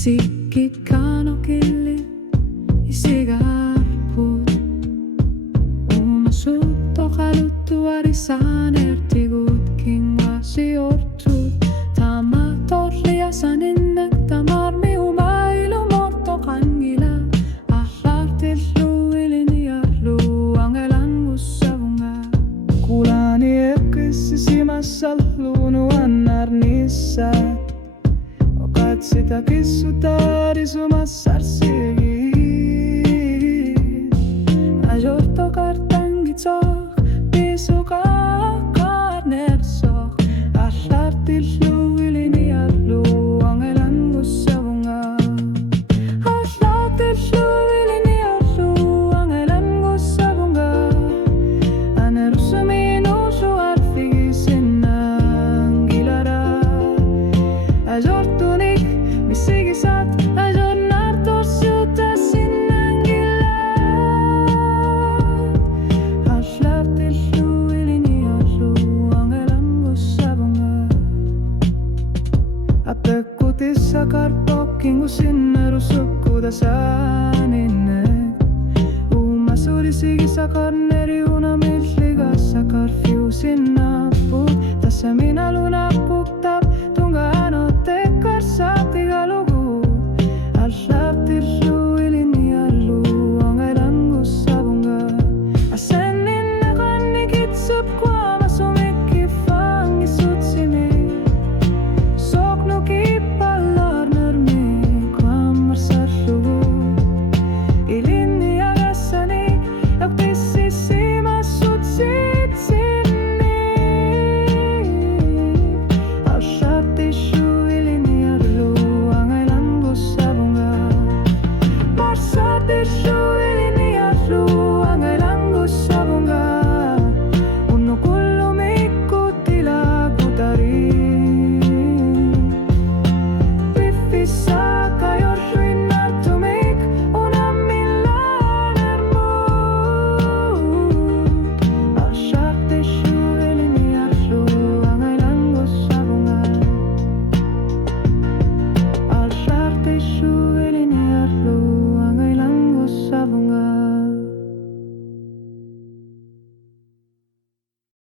Isikid kanokilli isigarpud umasutto kaluttuarisaan ertigutkin vasiortud Tama torliasan innek tamarmi umailu morto kangila Ahlartillu iliniarlu angelan gussavunga Kulani ekkissisimassalluunu annarnissa Sitä kissutari sumassarsiigi Ajorto kartangitsoh pisuka karnersoh Ahlartillu iliniarlu angelan gussavunga Ahlartillu iliniarlu angelan gussavunga Anerusuminu suartigi sinnangilara Ajortuni Misigi saat ajornar torsiuta sinnangilat Ahlartillu iliniarlu angelan gussavunga Apekutissa karpokkingu sinne rusukkuda saaninne Uuma surisigi sakar